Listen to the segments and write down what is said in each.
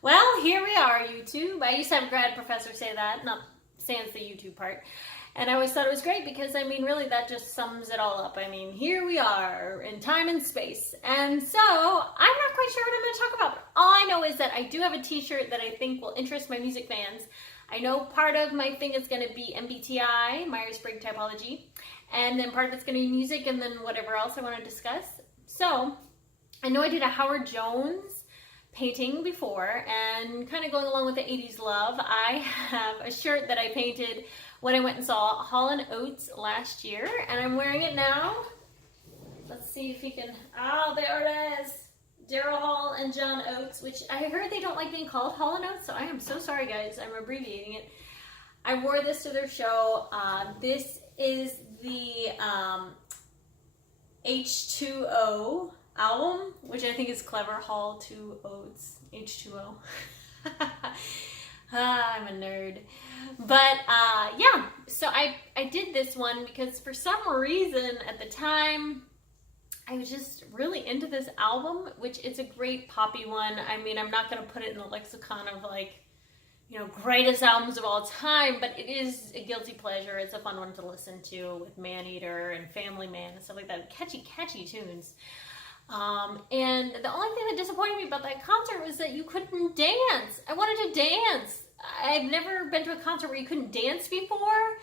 Well, here we are, YouTube. I used to have a grad professor say that, not sans the YouTube part. And I always thought it was great because, I mean, really that just sums it all up. I mean, here we are in time and space. And so, I'm not quite sure what I'm going to talk about. All I know is that I do have a t-shirt that I think will interest my music fans. I know part of my thing is going to be MBTI, myers-briggs typology. And then part of it's going to be music and then whatever else I want to discuss. So, I know I did a Howard Jones painting before, and kind of going along with the 80s love, I have a shirt that I painted when I went and saw Hall Oates last year, and I'm wearing it now. Let's see if you can, oh, there it is. Daryl Hall and John Oates, which I heard they don't like being called Hall and Oates, so I am so sorry guys, I'm abbreviating it. I wore this to their show. This is the H20 album, which I think is clever. Hall 2 Oates, H2O. I'm a nerd. But yeah, so I did this one because for some reason at the time I was just really into this album, which it's a great poppy one. I mean, I'm not going to put it in the lexicon of like, you know, greatest albums of all time, but it is a guilty pleasure. It's a fun one to listen to with Maneater and Family Man and stuff like that. Catchy tunes. And the only thing that disappointed me about that concert was that you couldn't dance. I wanted to dance. I've never been to a concert where you couldn't dance before,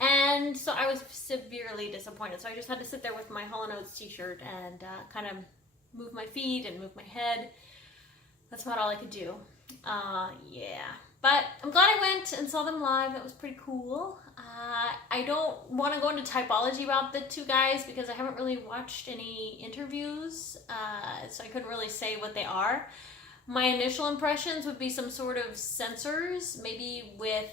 and so I was severely disappointed. So I just had to sit there with my Hall & Oates t-shirt and kind of move my feet and move my head. That's about all I could do. Yeah. But I'm glad I went and saw them live. That was pretty cool. I don't want to go into typology about the two guys because I haven't really watched any interviews, so I couldn't really say what they are. My initial impressions would be some sort of sensors, maybe with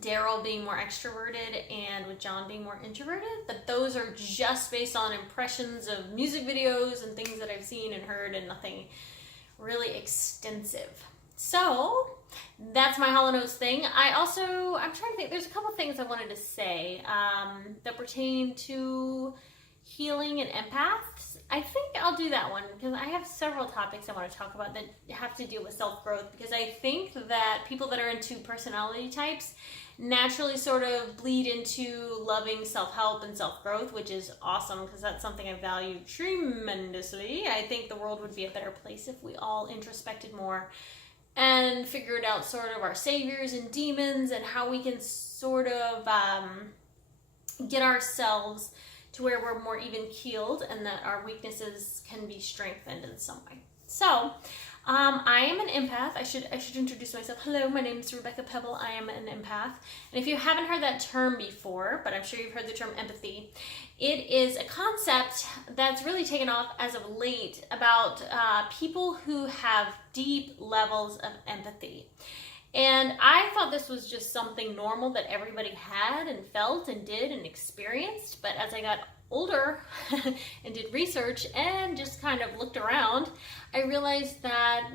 Daryl being more extroverted and with John being more introverted, but those are just based on impressions of music videos and things that I've seen and heard and nothing really extensive. So that's my Hall & Oates thing. I'm trying to think, there's a couple things I wanted to say that pertain to healing and empaths. I think I'll do that one because I have several topics I want to talk about that have to deal with self-growth, because I think that people that are into personality types naturally sort of bleed into loving self-help and self-growth, which is awesome because that's something I value tremendously. I think the world would be a better place if we all introspected more and figured out sort of our saviors and demons and how we can sort of get ourselves to where we're more even keeled and that our weaknesses can be strengthened in some way. So, I am an empath. I should introduce myself. Hello, my name is Rebecca Pebble. I am an empath. And if you haven't heard that term before, but I'm sure you've heard the term empathy, it is a concept that's really taken off as of late about people who have deep levels of empathy. And I thought this was just something normal that everybody had and felt and did and experienced. But as I got older and did research and just kind of looked around, I realized that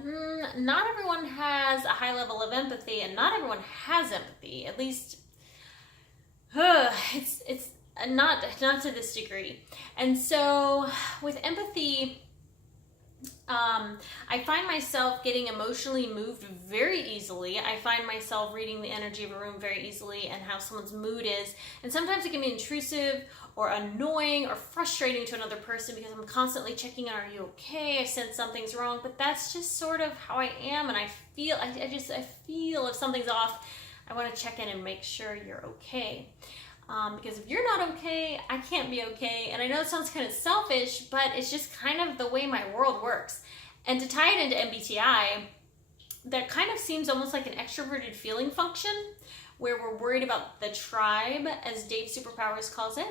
not everyone has a high level of empathy, and not everyone has empathy. At least, it's not to this degree. And so with empathy, I find myself getting emotionally moved very easily. I find myself reading the energy of a room very easily and how someone's mood is. And sometimes it can be intrusive or annoying or frustrating to another person because I'm constantly checking in, are you okay? I sense something's wrong, but that's just sort of how I am. And I feel if something's off, I want to check in and make sure you're okay. Because if you're not okay, I can't be okay. And I know it sounds kind of selfish, but it's just kind of the way my world works. And to tie it into MBTI, that kind of seems almost like an extroverted feeling function, where we're worried about the tribe, as Dave Superpowers calls it,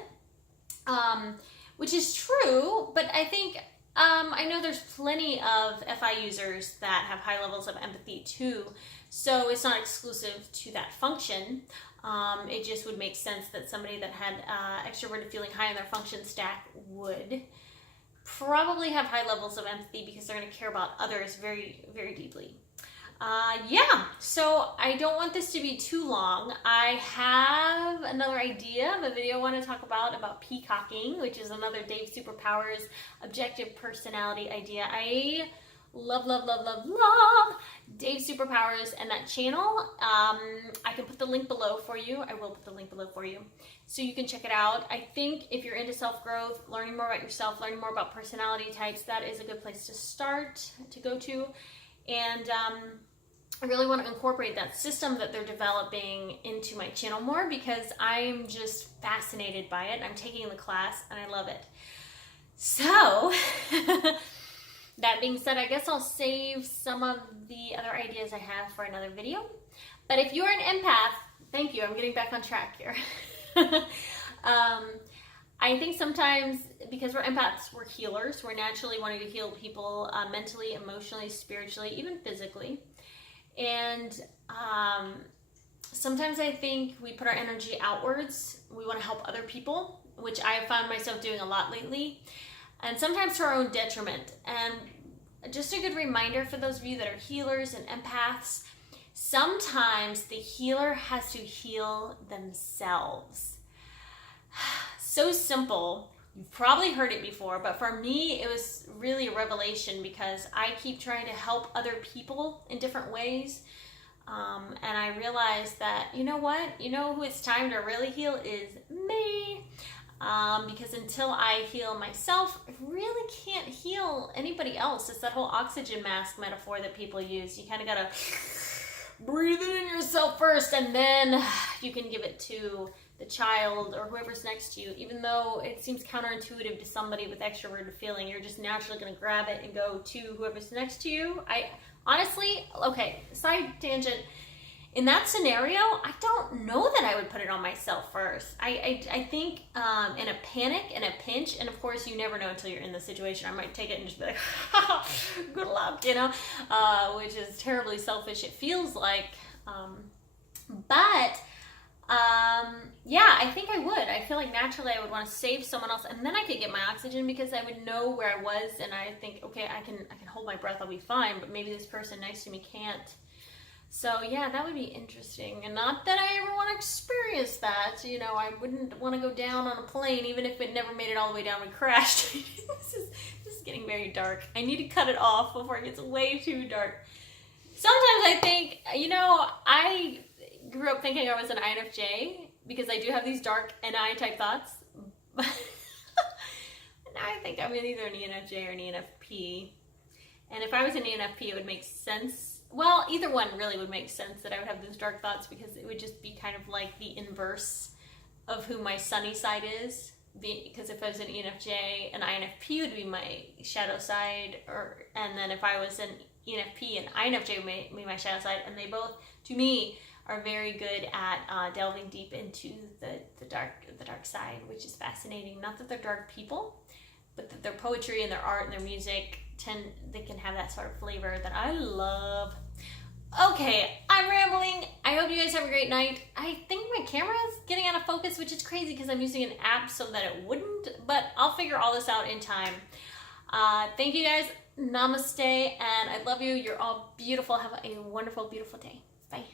which is true, but I think I know there's plenty of FI users that have high levels of empathy too, so it's not exclusive to that function. It just would make sense that somebody that had extroverted feeling high in their function stack would probably have high levels of empathy because they're going to care about others very, very deeply. Yeah, so I don't want this to be too long. I have another idea of a video I want to talk about peacocking, which is another Dave Superpowers objective personality idea. I love, love, love, love, love Dave's Superpowers and that channel. I can put the link below for you. I will put the link below for you so you can check it out. I think if you're into self-growth, learning more about yourself, learning more about personality types, that is a good place to start, to go to. And I really want to incorporate that system that they're developing into my channel more because I'm just fascinated by it. I'm taking the class and I love it. So, that being said, I guess I'll save some of the other ideas I have for another video. But if you're an empath, thank you, I'm getting back on track here. I think sometimes, because we're empaths, we're healers. We're naturally wanting to heal people mentally, emotionally, spiritually, even physically. And sometimes I think we put our energy outwards. We want to help other people, which I have found myself doing a lot lately. And sometimes to our own detriment. And just a good reminder for those of you that are healers and empaths, sometimes the healer has to heal themselves. So simple. You've probably heard it before, but for me, it was really a revelation because I keep trying to help other people in different ways. And I realized that, you know what? You know who it's time to really heal is me. Because until I heal myself, I really can't heal anybody else. It's that whole oxygen mask metaphor that people use. You kind of gotta breathe it in yourself first, and then you can give it to the child or whoever's next to you. Even though it seems counterintuitive to somebody with extroverted feeling, you're just naturally gonna grab it and go to whoever's next to you. I honestly, okay, side tangent. In that scenario, I don't know that I would put it on myself first. I think in a panic, in a pinch, and of course you never know until you're in the situation. I might take it and just be like, good luck, you know, which is terribly selfish, it feels like. Yeah, I think I would. I feel like naturally I would want to save someone else, and then I could get my oxygen because I would know where I was, and I think, okay, I can hold my breath, I'll be fine, but maybe this person next to me can't. So yeah, that would be interesting. And not that I ever want to experience that. You know, I wouldn't want to go down on a plane, even if it never made it all the way down and crashed. This is getting very dark. I need to cut it off before it gets way too dark. Sometimes I think, you know, I grew up thinking I was an INFJ because I do have these dark NI type thoughts. But now I think I'm either an ENFJ or an ENFP. And if I was an ENFP, it would make sense. Well, either one really would make sense that I would have those dark thoughts because it would just be kind of like the inverse of who my sunny side is. Because if I was an ENFJ, an INFP would be my shadow side, and then if I was an ENFP, an INFJ would be my shadow side, and they both, to me, are very good at delving deep into the dark side, which is fascinating. Not that they're dark people, but that their poetry and their art and their music they can have that sort of flavor that I love. Okay, I'm rambling. I hope you guys have a great night. I think my camera is getting out of focus, which is crazy because I'm using an app so that it wouldn't, but I'll figure all this out in time. Thank you guys. Namaste, and I love you. You're all beautiful. Have a wonderful, beautiful day. Bye.